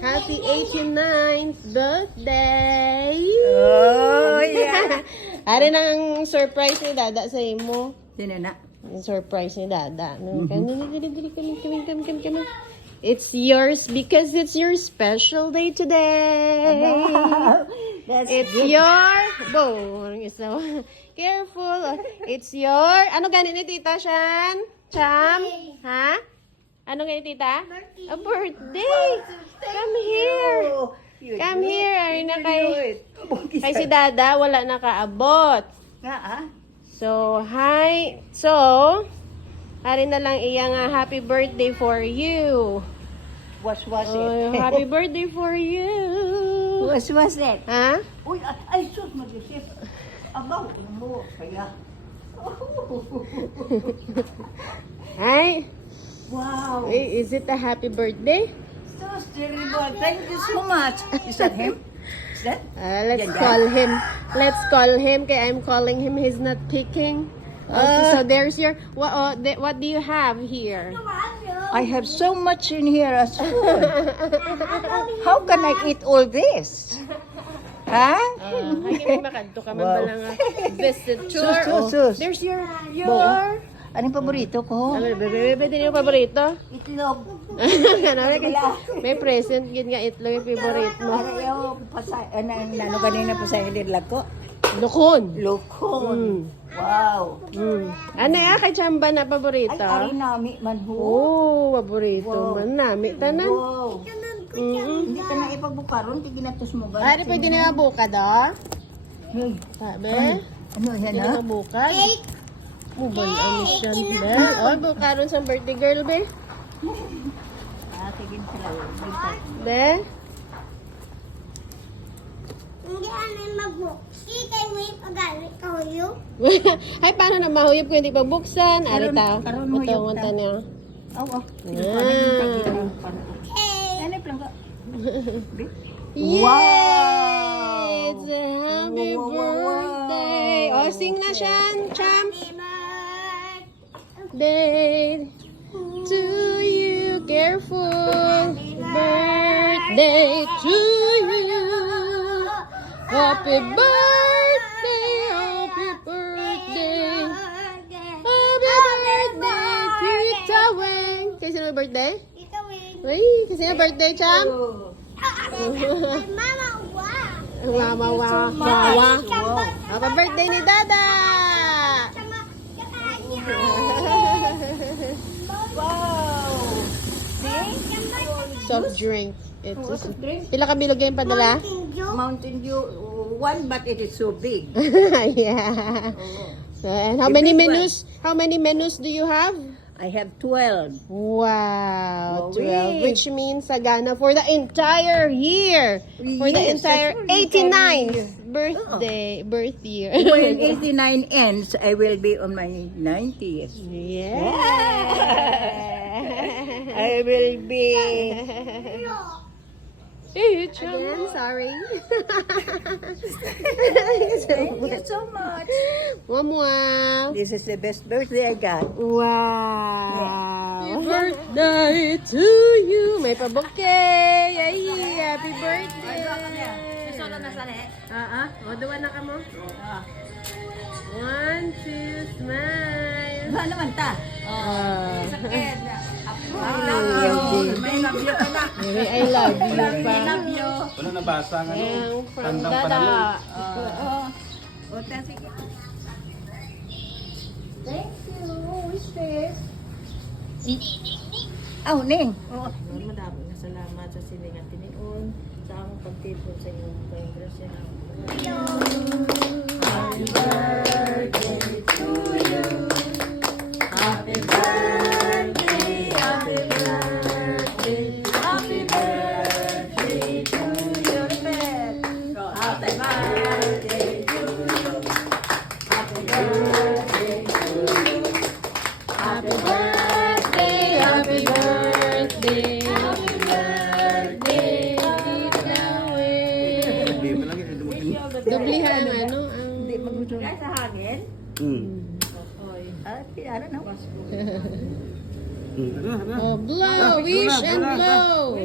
Happy 89th birthday! Oh, yeah. Ari nang surprise ni Dada sa imo. Sino na? Yung surprise ni Dada. No? Come. It's yours because it's your special day today. That's It's good. your... So, careful. It's your... Ano ganit ni Tita Shan? Cham? Ha? Ano ganit Tita? A birthday. Come here. Come here. Ari na kay si Dada. Wala nakaabot. Nga ah. So, hi. So, ari na lang iyang happy birthday for you. Was it? Oh, happy birthday for you. Was it? Ha? Uy, ay, sus, mag-isip. Abaw, mo, kaya. Hi. Wow. Is it a happy birthday? So terrible. Thank you so much. Is that him? Is that? Let's Yan, call him. Let's call him. Kaya I'm calling him. He's not picking. Okay, so there's your... What do you have here? I have so much in here as food. How can I eat all this? Huh? Hangin makadto ka man Wow. ba lang visitor? Sus. There's your... Anong paborito ko? Bebe, din yung paborito? Itlog. May present yun nga itlog yung favorite mo. Para yung pasay, ano kanina pasay nila ko? Lukon. Lokon. Wow. Ano kay Chamba na Ay, paborito? ari nami man ho. Oh, paborito Wow. man nami tanan. Wow. Hindi ka na ipagbukaron, tiginatos mo ba? Ari pwede na mabuka da? Hey, Sabi? ano yan Pwede ha? na mabuka? Mubal ang mission. Oh, buka ron sa birthday girl, be? Ah, tigin sila. Be? Hindi ano magbuksi kay may pagalit ko yun. Ay, paano na mahuyop kung hindi pa buksan? Ari ta. karon huyop Ito, ta. niya. Aw, Hey. Ano lang ka? Yay! Wow! It's a happy Wow, wow, wow, birthday! wow. Oh, sing na siya, Cham! Happy Day to you, careful birthday to you. Happy birthday, happy birthday, happy birthday, Tita Weng. Kasi sino birthday? Ito wing. Ay, kasi sino birthday, Cham? Ay, mama, wow. Wawa. Happy birthday ni Dada! Sama, kanya. Wow! Soft drink. It's pila ka bilog yung padala? Mountain Dew, one but it is so big. Yeah. Oh. So, and how The many big one. menus? How many menus do you have? I have 12. Wow, Wow, 12, which means sagana for the entire year. For the Yes, entire that's for the entire 89th birth year. When 89 ends, I will be on my 90th. Yeah. I will be... Again, sorry. Thank you so much. Wow. This is the best birthday I got. Wow. Happy birthday to you. May pa-bouquet. Ay, happy birthday. O, duwa na ka mo. 1, 2, smile. Ano naman ta? Baby, I love you pa. Wala nabasa nga Ang from Tandang Dada. O, sige. Thank you. Who's this? Oh, Ning. Madami na salamat sa sining at tinion sa among pagtipon sa iyong kongresya. Happy birthday to you. Happy birthday, happy birthday, happy birthday to you. Happy birthday to you. Happy birthday to you. Happy birthday, happy birthday, happy birthday, Tita Weng. Hindi mo lang yun. Dublihan, ano? Ang... Hindi magluto. Sa hangin? Mm. I don't know. Oh, blow! Wish and blow!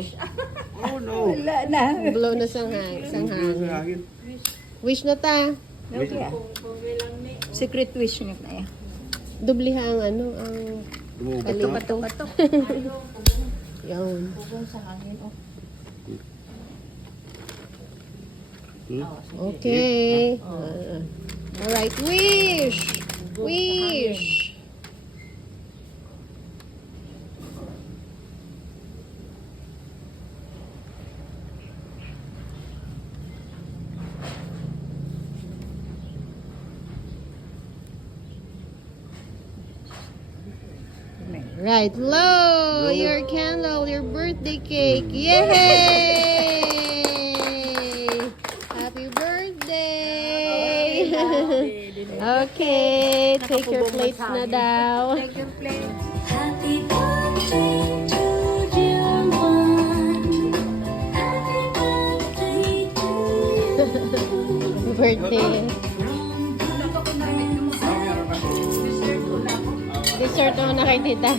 Oh no. Wala na. Blow na sang hangin. Wish na ta. Okay. Secret wish niya na yan. Dubliha ang ano, ang Patok-patok. yun. Kung sa hangin, oh. Okay. Alright, wish! Wish! Right, blow your candle, your birthday cake. Yay! Happy birthday! Okay, take your plates na daw. Take your plate. Happy birthday to dear one. Happy birthday to you. Birthday. Dessert naman na kay tita.